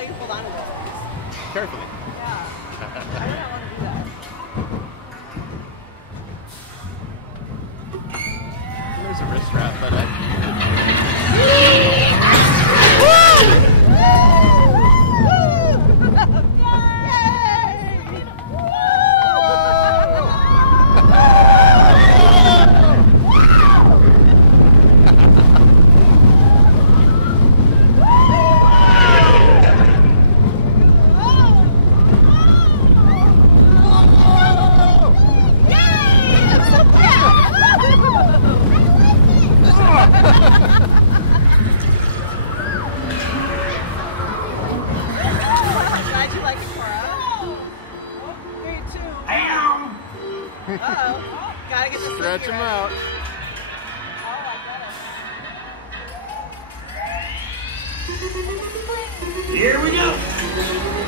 how you hold on to those. Carefully. Yeah. I do not want to do that. There's a wrist strap, but Glad you like it, Cora. Me too. Uh-oh. Gotta get the stretch them out. Oh, I got it. Here we go.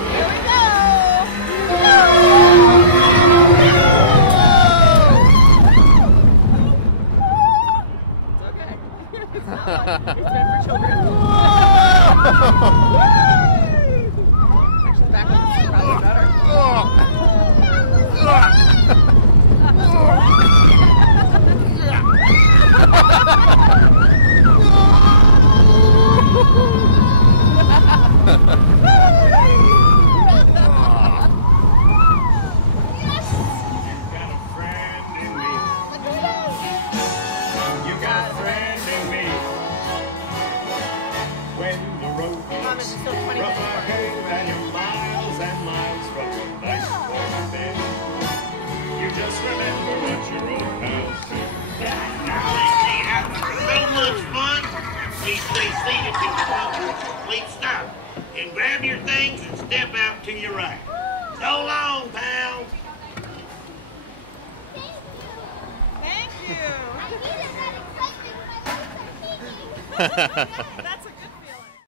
Here we go. It's okay. It's not like, it's meant for children. Actually, backwards is probably better. Mom, is it still 20 minutes? You just remember what your old pals do. So much fun. Please stay seated till the bus is a complete stop. And grab your things and step out to your right. So long, pals. Thank you. I need a red excitement when I was a That's a